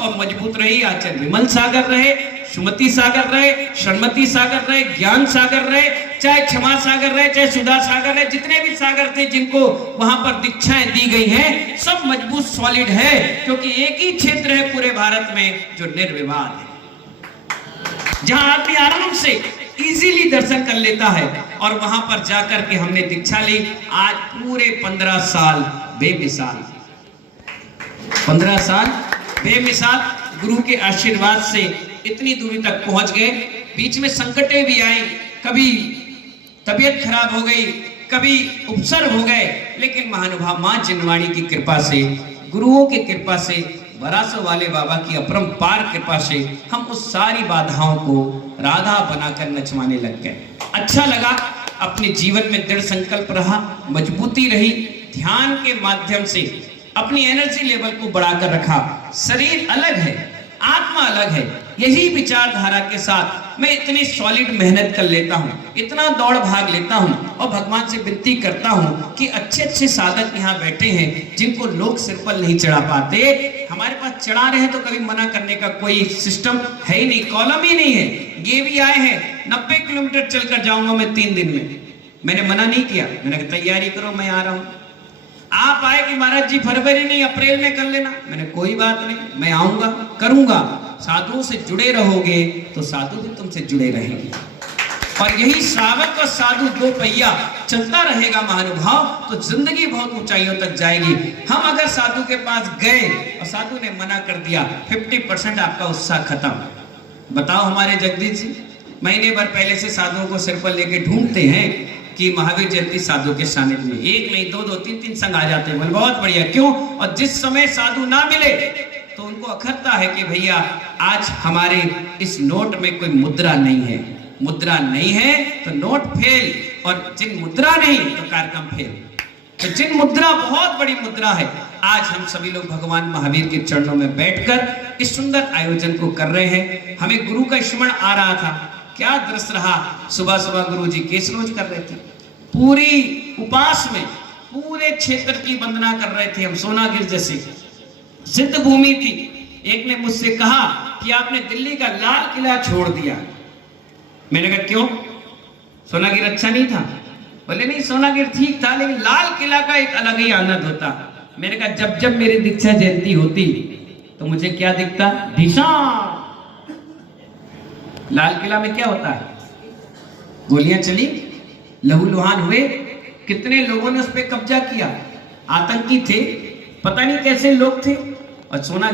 और मजबूत रही। आचार्य विमल सागर रहे, सुमति सागर रहे, शर्मति सागर रहे, ज्ञान सागर रहे, चाहे क्षमा सागर रहे, चाहे सुधा सागर रहे, जितने भी सागर थे जिनको वहां पर दीक्षाएं दी गई हैं, सब मजबूत सॉलिड है, क्योंकि एक ही क्षेत्र है पूरे भारत में जो निर्विवाद है, जहां आदमी आराम से इजीली दर्शन कर लेता है। और वहां पर जाकर के हमने दीक्षा ली। आज पूरे 15 साल बेमिसाल, 15 साल बेमिसाल गुरु के आशीर्वाद से इतनी दूरी तक पहुंच गए। बीच में संकटें भी आई, कभी तबीयत खराब हो गई, कभी उपसर्ग हो गए, लेकिन महानुभाव मां जिनवाणी की कृपा से, गुरुओं की कृपा से, बरासो वाले बाबा की अपरंपार कृपा से हम उस सारी बाधाओं को राधा बनाकर नचवाने लग गए। अच्छा लगा, अपने जीवन में दृढ़ संकल्प रहा, मजबूती रही, ध्यान के माध्यम से अपनी एनर्जी लेवल को बढ़ाकर रखा। शरीर अलग है, आत्मा अलग है। यही विचारधारा के साथ मैं इतनी सॉलिड मेहनत कर लेता हूँ, इतना दौड़ भाग लेता हूँ, और भगवान से विनती करता हूँ कि अच्छे अच्छे साधक यहाँ बैठे हैं जिनको लोग सिर पर नहीं चढ़ा पाते, हमारे पास चढ़ा रहे हैं तो कभी मना करने का कोई सिस्टम है ही नहीं, कॉलम ही नहीं है। ये भी आए हैं 90 किलोमीटर चलकर जाऊंगा मैं 3 दिन में, मैंने मना नहीं किया, मैंने कहा तैयारी करो मैं आ रहा हूँ। आप आए कि महाराज जी फरवरी नहीं अप्रैल में कर लेना, मैंने कोई बात नहीं, मैं आऊंगा करूंगा। साधुओं से जुड़े रहोगे तो साधु भी तुमसे जुड़े रहेंगे, और यही श्रावक और साधु दो पहिया चलता रहेगा महानुभाव, तो जिंदगी बहुत ऊंचाइयों तक जाएगी। हम अगर साधु के पास गए और साधु ने मना कर दिया, 50% आपका उत्साह खत्म। बताओ हमारे जगदीश जी महीने भर पहले से साधुओं को सिर पर लेके ढूंढते हैं कि महावीर जयंती साधु के सानिध्य में, एक नहीं दो दो तीन तीन संग आ जाते हैं, बोले बहुत बढ़िया। क्यों? और जिस समय साधु ना मिले तो उनको अखरता है कि भैया आज हमारे इस नोट में कोई मुद्रा नहीं है, मुद्रा नहीं है तो नोट फेल, और जिन मुद्रा नहीं तो कार्यक्रम फेल। तो जिन मुद्रा बहुत बड़ी मुद्रा है, आज हम सभी लोग भगवान महावीर के चरणों में बैठकर इस सुंदर आयोजन को कर रहे हैं। हमें गुरु का स्मरण आ रहा था, क्या दृश्य रहा। सुबह सुबह गुरु जी केस रोज कर रहे थे, पूरी उपास में पूरे क्षेत्र की वंदना कर रहे थे हम। सोनागिर जैसे सिद्ध भूमि थी। एक ने मुझसे कहा कि आपने दिल्ली का लाल किला छोड़ दिया। मैंने कहा क्यों, सोनागिर अच्छा नहीं था? बोले नहीं, सोनागिर ठीक था, लेकिन लाल किला का एक अलग ही आनंद होता। मैंने कहा जब जब मेरी दीक्षा जयंती होती तो मुझे क्या दिखता, दिशा। लाल किला में क्या होता है, गोलियां चली, लहूलुहान हुए, कितने लोगों ने उस पर कब्जा किया, आतंकी थे, पता नहीं कैसे लोग थे, और सोना